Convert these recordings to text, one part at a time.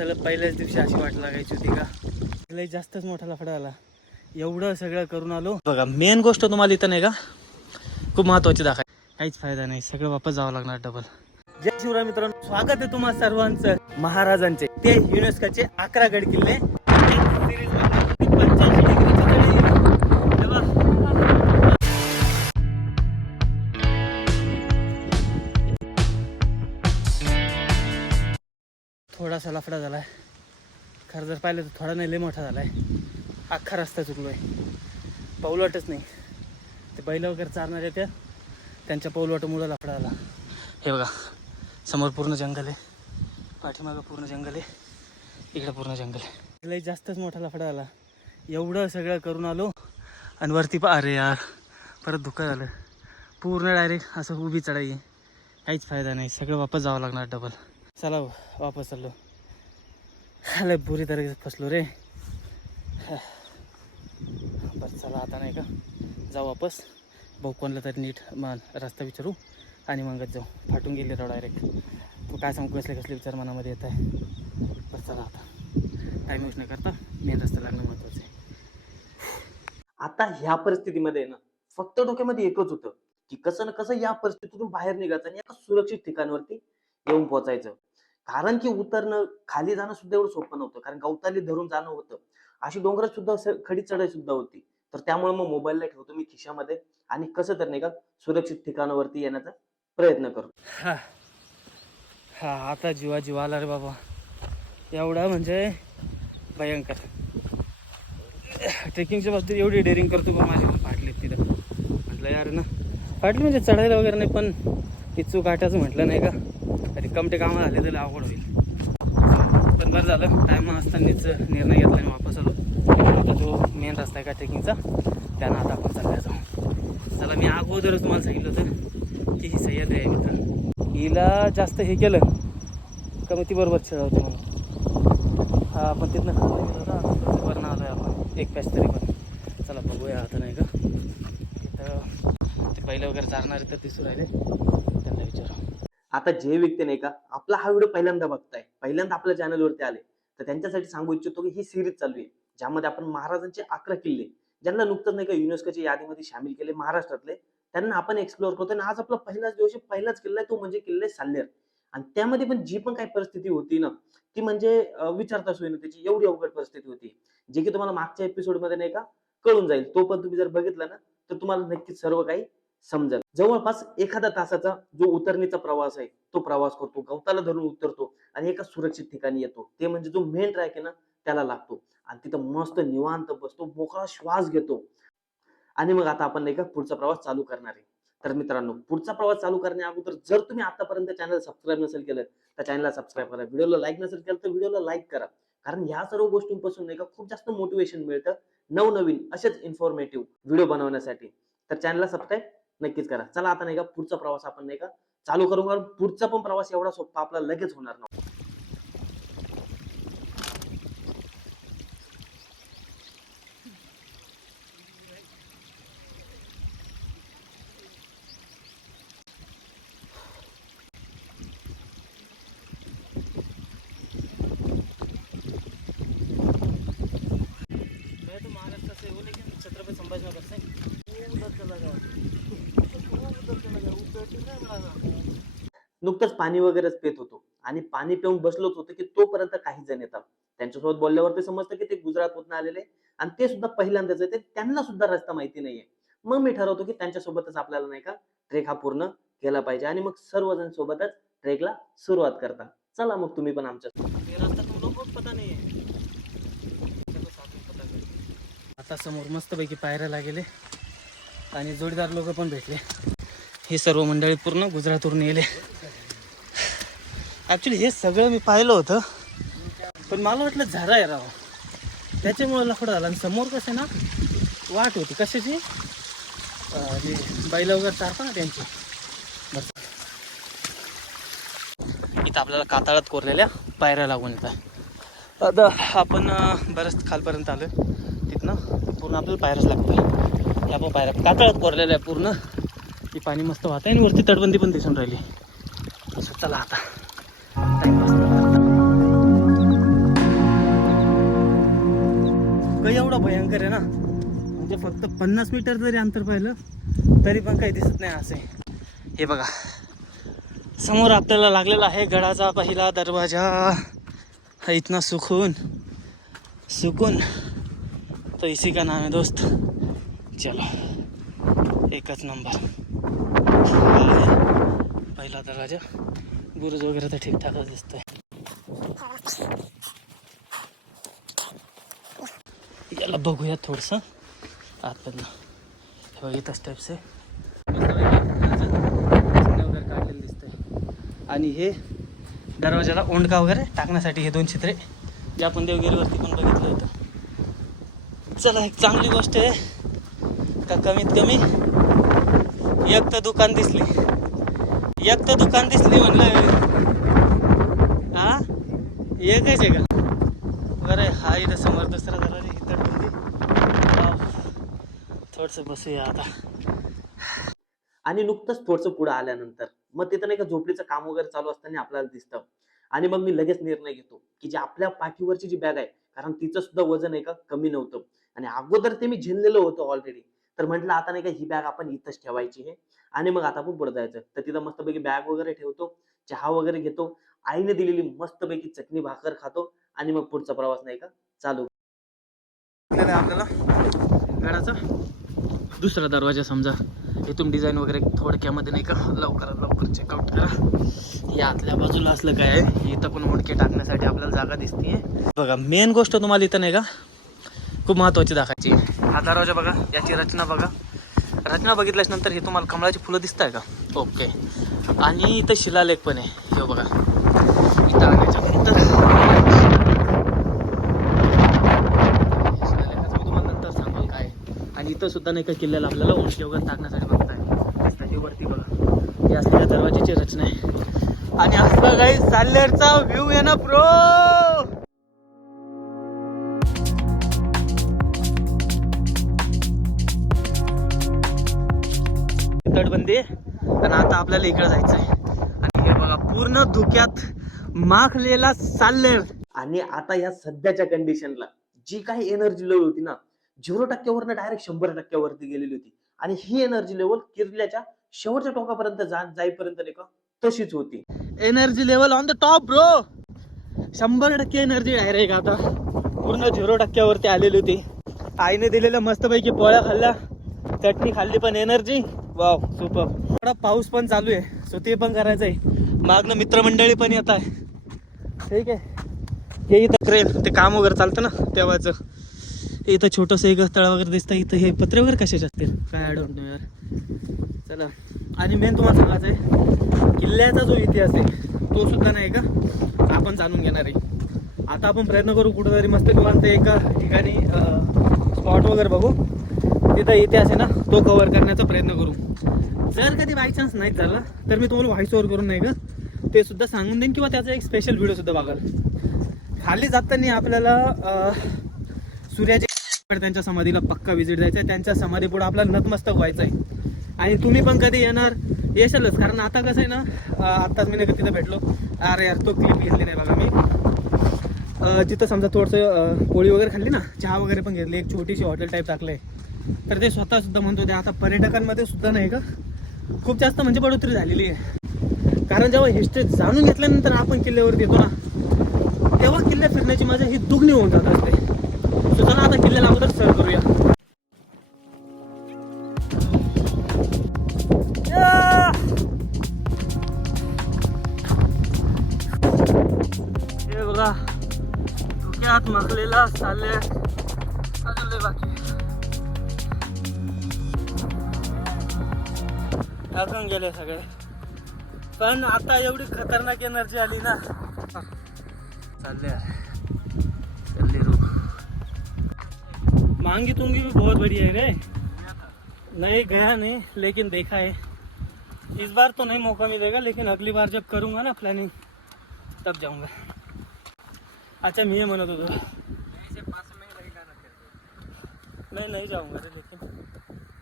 सलग पहिल्याच दिवशी अशी वाट लागायची होती का? लय जास्तच मोठा लफडा आला. एवढं सगळं करून आलो. बघा मेन गोष्ट तुम्हाला इथं नाही का? खूप महत्वाची दाखवाय काहीच फायदा नाही. सगळं वापस जावं लागणार डबल जय शिवराय मित्रांनो. स्वागत आहे तुम्हा सर्वांचं. महाराजांचे. ते युनेस्कोचे अकरा गड किल्ले. थोडासा लफडा झाला. खरं जर पाहिलं तर थोडा नाही लय मोठा झाला आहे अख्खा रस्ता चुकलो आहे पाऊलवाटच नाही. ते बैल वगैरे चारणाऱ्या त्या. त्यांच्या पाऊलवाटामुळं लफडा आला. हे बघा समोर पूर्ण जंगल आहे. पाठीमागं पूर्ण जंगल आहे. इकडं पूर्ण जंगल आहे. लय जास्तच मोठा लफडा आला. एवढं सगळं करून आलो आणि वरती पा अरे यार परत धुकं झालं. पूर्ण डायरेक्ट असं उभी चढाई आहे. काहीच फायदा नाही. सगळं वापस जावं लागणार डबल चला हो, वापस चाललो. लय बुरी तरी फसलो रे। बरं चला आता नाही का? जाऊ वापस. भाऊ कोणला तरी नीट मा रस्ता विचारू आणि मगच जाऊ. फाटून गेले राव डायरेक्ट तू काय सांगू कसले कसले विचार मनामध्ये येत आहे? बरं चला आता. टाईम वेस्ट न करता मेन रस्ता लागणं महत्त्वाचं आहे. आता ह्या परिस्थितीमध्ये ना फक्त डोक्यामध्ये एकच होतं की कसं ना कसं या परिस्थितीतून बाहेर निघायचं आणि एका सुरक्षित ठिकाणावरती येऊन पोहोचायचं. कारण की उतरणं खाली जाणं सुद्धा एवढं सोपं नव्हतं. कारण गवताली धरून जाणं होतं. अशी डोंगरात सुद्धा खडी चढाई सुद्धा होती. तर त्यामुळे मग मोबाईलला ठेवतो मी खिशामध्ये आणि कसं तर नाही का सुरक्षित ठिकाणावरती येण्याचा प्रयत्न करतो. हा. हा आता जीवा जीवा आला रे बाबा. एवढा म्हणजे भयंकर. ट्रेकिंगच्या बाबतीत एवढी डेअरिंग करतो का माझी. फाटली तिथं. म्हटलं यार ना. फाटली म्हणजे चढायला वगैरे नाही पण इच्छू काटायचं म्हटलं नाही का? तरी कमटे कामं झाले त्याला अवघड होईल. पण बरं झालं टाईम असतानाच निर्णय घेतला आणि वापस आलो. आता जो मेन रस्ता आहे का ट्रेकिंगचा त्यानं आता आपण चालल्या जाऊ चला मी अगोदरच तुम्हाला सांगितलं होतं की ही सह्याद्री आहे मित्र हिला जास्त हे केलं कमी ती बरोबर खेळवते म्हणून. हा आपण तिथनं खाल्लं गेलो ना आता आलो आहे आपण. एक पॅच तरी पण. चला बघूया आता नाही का. तिथं ते बैल वगैरे चालणारे तर दिसू राहिले. त्यांना विचारू. आता जे व्यक्ती नाही का आपला हा व्हिडिओ पहिल्यांदा बघताय पहिल्यांदा आपल्या चॅनलवरती आले तर त्यांच्यासाठी सांगू इच्छितो की ही सिरीज चालू आहे ज्यामध्ये आपण महाराजांचे अकरा किल्ले ज्यांना नुकतंच नाही का युनेस्कोच्या यादीमध्ये सामील केले महाराष्ट्रातले त्यांना आपण एक्सप्लोअर करतो आणि आज आपला पहिलाच दिवस पहिलाच किल्ला आहे तो म्हणजे किल्ले साल्लेर. आणि त्यामध्ये पण जी पण काही परिस्थिती होती ना ती म्हणजे अं, विचारता सोयी त्याची एवढी अवघड परिस्थिती होती जे की तुम्हाला मागच्या एपिसोडमध्ये नाही का कळून जाईल तो पण तुम्ही जर बघितला ना तर तुम्हाला नक्कीच सर्व काही समजेल. जवळपास एखादा तासाचा जो उतरणीचा प्रवास आहे तो प्रवास करतो. गवताला धरून उतरतो आणि एका सुरक्षित ठिकाणी येतो. ते म्हणजे जो मेन ट्रॅक आहे ना त्याला लागतो. आणि तिथं मस्त निवांत बसतो मोकळा श्वास घेतो. आणि मग आता आपण नाही का पुढचा प्रवास चालू करणार आहे. तर मित्रांनो पुढचा प्रवास चालू करण्या अगोदर जर तुम्ही आतापर्यंत चॅनल सबस्क्राईब नसेल केलं तर चॅनलला सबस्क्राईब करा. व्हिडिओला लाईक नसेल केलं तर व्हिडिओला लाईक करा. कारण ह्या सर्व गोष्टींपासून नाही का खूप जास्त मोटिवेशन मिळतं नवनवीन असेच इन्फॉर्मेटिव्ह व्हिडिओ बनवण्यासाठी. तर चॅनलला सबस्क्राईब नक्कीच करा. चला आता नाही का पुढचा प्रवास आपण नाही का चालू करू कारण पुढचा पण प्रवास एवढा सोपा आपला लगेच होणार नाही मैं तो महाराष्ट्र से हूँ लेकिन छत्रपति संभाजीनगर से वो उधर चला गया वो उधर चला गया वो पेट नहीं मिला नुकतंच पाणी वगैरेच पेत होतो. आणि पाणी पिऊन बसलोच होतं की तोपर्यंत काही जण येतात. त्यांच्यासोबत बोलल्यावर ते समजतं की ते गुजरातमधून आलेले आणि ते सुद्धा पहिल्यांदाच येते त्यांना सुद्धा रस्ता माहिती नाहीये. मग मी ठरवतो की त्यांच्यासोबतच आपल्याला नाही का ट्रेक हा पूर्ण केला पाहिजे. आणि मग सर्वजण सोबतच ट्रेकला सुरुवात करता चला मग तुम्ही पण आमच्या ये रास्ता तुम लोगों को पता नहीं है चलो साथ में पता करें आता समोर मस्तपैकी पायऱ्याला गेले आणि जोडीदार लोक पण भेटले. ही सर्व मंडळी पूर्ण गुजरातवरून येले. ॲक्च्युली हे सगळं मी पाहिलं होतं. पण मला वाटलं झरा आहे राव. त्याच्यामुळं लफडा झाला. आणि समोर कसं आहे ना वाट होती. कशाची? जे बैल वगैरे चारता ना त्यांची. बस इथं आपल्याला कातळात कोरलेल्या पायऱ्या लागून येतात आता आपण बरंच खालपर्यंत आलो तिथनं पूर्ण आपल्याला पायऱ्याच लागतं ह्या पण पायऱ्या. कातळात कोरलेल्या आहे पूर्ण. ती पाणी मस्त वाहत आहे आणि वरती तटबंदी पण दिसून राहिली. असं चला आता. धुकं एवढं भयंकर आहे ना. म्हणजे फक्त पन्नास मीटर जरी अंतर पाहिलं तरी पण काही दिसत नाही असे. हे बघा. समोर आपल्याला लागलेला आहे गडाचा पहिला दरवाजा. हा इतना सुकून सुकून. तो इसी का नाम है दोस्त. चलो एकच नंबर. पहिला दरवाजा. बुरुज वगैरे तर ठीकठाकच दिसतोय. चला बघूया थोडंसं. आतमधलं हे बघ इथं स्टेप्स आहे. वगैरे काढलेलं दिसतंय आणि हे दरवाजाला ओंडका वगैरे टाकण्यासाठी हे दोन चित्रे. जे आपण देवगिरीवरती पण बघितलं होतं. चला एक चांगली गोष्ट आहे. का कमीत कमी एक तर दुकान दिसली. एक तर दुकान दिसली म्हणलं हा. एकच आहे का? बरं हा इथं समोर दुसरा दरवाजा इथं थोडंसं बसूया आता. आणि नुकतंच थोडंसं पुढे आल्यानंतर. मग तिथं नाही का झोपडीचं काम वगैरे चालू असताना आपल्याला दिसतं. आणि मग मी लगेच निर्णय घेतो की जी आपल्या पाठीवरची जी बॅग आहे कारण तिचं सुद्धा वजन आहे का कमी नव्हतं. आणि अगोदर ते मी झेललेलं होतं ऑलरेडी तर म्हटलं आता नाही का ही बॅग आपण इथंच ठेवायची आहे. आणि मग आता आपण पुढे जायचं. तर तिथं मस्तपैकी बॅग वगैरे ठेवतो चहा वगैरे घेतो आईने दिलेली मस्तपैकी चटणी भाकर खातो आणि मग पुढचा प्रवास नाही का चालू. आपल्याला आपल्याला गडाचा दुसरा दरवाजा समजा. इथून डिझाईन वगैरे थोडक्यामध्ये नाही का लवकरात लवकर चेकआउट करा. या आतल्या बाजूला असलं काय आहे इथं पण मुडके टाकण्यासाठी आपल्याला जागा दिसतीये. बघा मेन गोष्ट तुम्हाला इथं नाही का खूप महत्त्वाची दाखवायची आहे. हा दरवाजा बघा याची रचना बघा. रचना बघितल्याच्या नंतर हे तुम्हाला कमळाची फुलं दिसत आहे का? ओके आणि इथं शिलालेख पण आहे. हे बघा इथं आल्याच्यानंतर शिलालेखाचं मी तुम्हाला नंतर सांगेल काय आहे. आणि इथं सुद्धा नाही का किल्ल्याला आपल्याला उंची वगैरे टाकण्यासाठी बघताय. दिसतं बघा. ही असलेल्या दरवाजेची रचना आहे. आणि असला काही साल्लेरचा व्ह्यू आहे ना प्रो तटबंदी. आणि आता आपल्याला इकडे जायचं आहे आणि हे बघा पूर्ण धुक्यात माखलेला साल्लेर आणि आता या सध्याच्या कंडिशनला जी काही एनर्जी लोड होती ना झिरो टक्क्यावरनं डायरेक्ट शंभर टक्क्यावरती गेलेली होती. आणि ही एनर्जी लेवल किरल्याच्या शेवटच्या टोकापर्यंत जा जाईपर्यंत नाही का तशीच होती. Energy level on the top bro शंभर टक्के एनर्जी डायरेक्ट आता. पूर्ण झिरो टक्क्यावरती आलेली होती. आईने दिलेल्या मस्तपैकी पोळ्या खाल्ल्या. चटणी खाल्ली पण एनर्जी वाव सुपर थोडा पाऊस पण चालू आहे. सो ते पण करायचं आहे. मागनं मित्रमंडळी पण येत आहे. ठीक आहे. हे इथं क्रेन ते काम वगैरे चालतं ना तेव्हाचं. इथं छोटंसं एक तळ वगैरे दिसतं इथं हे पत्रे वगैरे कशाचे असतील? काय आय डोंट नो यार. चला. आणि मेन तुम्हाला सांगायचं आहे किल्ल्याचा जो इतिहास आहे तो सुद्धा नाही का? आपण जाणून घेणार आहे. आता आपण प्रयत्न करू कुठंतरी मस्त निवांत एका ठिकाणी स्पॉट वगैरे बघू. तिथं इतिहास आहे ना तो कव्हर करण्याचा प्रयत्न करू. जर कधी बाय चान्स नाही झाला तर मी तुम्हाला व्हॉइस ओव्हर करून नाही का ते सुद्धा सांगून देईन किंवा त्याचा एक स्पेशल व्हिडिओ सुद्धा बघाल. खाली जाताना आपल्याला सूर्याचे त्यांच्या समाधीला पक्का व्हिजिट द्यायचं आहे. त्यांच्या समाधी पुढे आपला नतमस्तक व्हायचं आहे. आणि तुम्ही पण कधी येणार? येशालच. कारण आता कसं आहे ना आत्ताच मी नाही तिथं भेटलो. अरे यार तो क्लिप घेतली नाही बघा मी. जिथं समजा थोडंसं पोळी वगैरे खाल्ली ना चहा वगैरे पण घेतली. एक छोटीशी हॉटेल टाईप टाकलंय. तर ते स्वतः सुद्धा म्हणतो ते आता पर्यटकांमध्ये सुद्धा नाही का? खूप जास्त म्हणजे बढोतरी झालेली आहे. कारण जेव्हा हिस्ट्री जाणून घेतल्यानंतर आपण किल्ल्यावरती येतो ना तेव्हा किल्ले फिरण्याची मजा ही दुग्नी होऊन जात असते. किल्ल्याला अगोदर सर करूया. हे बघा धुक्यात मखलेला चालले अजून बाकी टाकून गेले सगळे. पण आता एवढी खतरनाक एनर्जी आली ना. चालले मांगी तुंगी भी बहुत बढ़िया है गए। नहीं गया नहीं लेकिन देखा है। इस बार तो नहीं मौका मिलेगा लेकिन अगली बार जब करूँगा ना प्लानिंग तब जाऊँगा। अच्छा मैं ये तो मैं नहीं जाऊँगा रे लेकिन।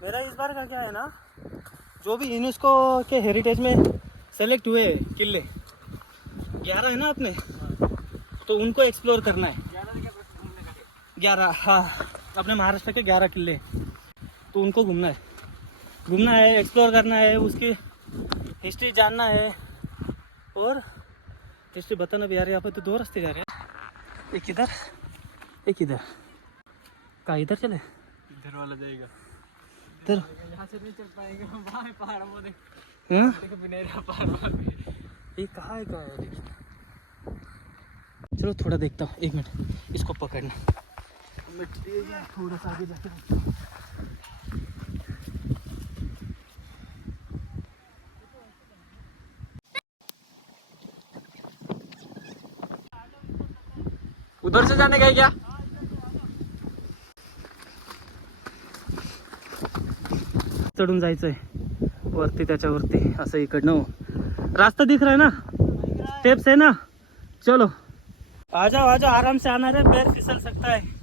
मेरा इस बार का क्या है ना जो भी यूनेस्को के हेरिटेज में सेलेक्ट हुए किले ग्यारह है ना अपने तो उनको एक्सप्लोर करना है। ग्यारह हाँ। अपने महाराष्ट्र के ग्यारह किले। तो उनको घूमना है। घूमना है एक्सप्लोर करना है उसकी हिस्ट्री जानना है। और हिस्ट्री बताना भी यार यहाँ पे तो दो रास्ते जा रहे हैं। एक इधर एक इधर। का इधर चले? इधर वाला जाएगा। इधर। यहाँ से नहीं चल पाएँगे वहाँ पहाड़ वो देख। हाँ? ये कहाँ है कहाँ है? चलो थोड़ा देखता हूँ एक मिनट। इसको पकड़ना। मिट्टी है आगे जाते उधर से जाने का है क्या चढून जायचंय. वरती त्याच्यावरती असं इकडनं. रास्ता दिख रहा है ना? स्टेप्स है ना? चलो. आ जाओ आ जाओ. आराम से आना रे पैर फिसल सकता है.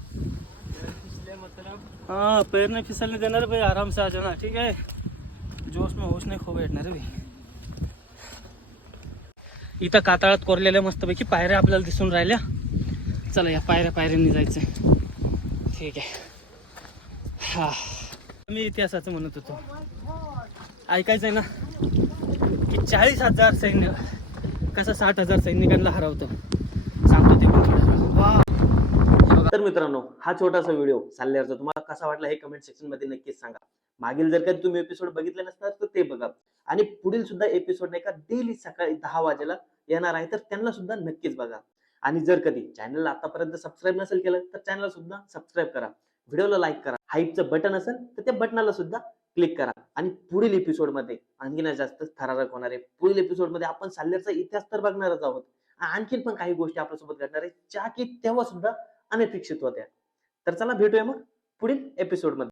हाँ पैर नहीं फिसलने देना रे भाई आराम से आ जाना ठीक है? जोश में होश नाही खो भेटणार रे भाई। इथं कातळात कोरलेल्या मस्तपैकी पायऱ्या आपल्याला दिसून राहिल्या. चला या पायऱ्या पायऱ्यांनी जायचं ठीक आहे. हा. मी इतिहासाचं म्हणत होतो. ऐकायचंय ना? की चाळीस हजार सैन्य कसं साठ हजार सैनिकांना हरवतो. सांगतो ते पण वा तर मित्रांनो हा छोटासा व्हिडिओ चालल्याचा तुम्हाला कसा वाटला हे कमेंट सेक्शनमध्ये नक्कीच सांगा. मागील जर कधी तुम्ही एपिसोड बघितले नसणार तर ते बघा. आणि पुढील सुद्धा एपिसोड नाही का डेली सकाळी दहा वाजेला येणार आहे तर त्यांना सुद्धा नक्कीच बघा. आणि जर कधी चॅनलला आतापर्यंत सबस्क्राईब नसेल केलं तर चॅनलला सुद्धा सबस्क्राईब करा. व्हिडिओला लाईक करा. हाईपचं बटन असेल तर त्या बटनाला सुद्धा क्लिक करा. आणि पुढील एपिसोडमध्ये आणखीन जास्त थरारक होणार आहे पुढील एपिसोडमध्ये आपण साल्ल्याचा इतिहास तर बघणारच आहोत. आणखीन पण काही गोष्टी आपल्यासोबत घडणार आहे ज्या की तेव्हा सुद्धा अनपेक्षित होत्या. तर चला भेटूया मग. पुढील एपिसोडमध्ये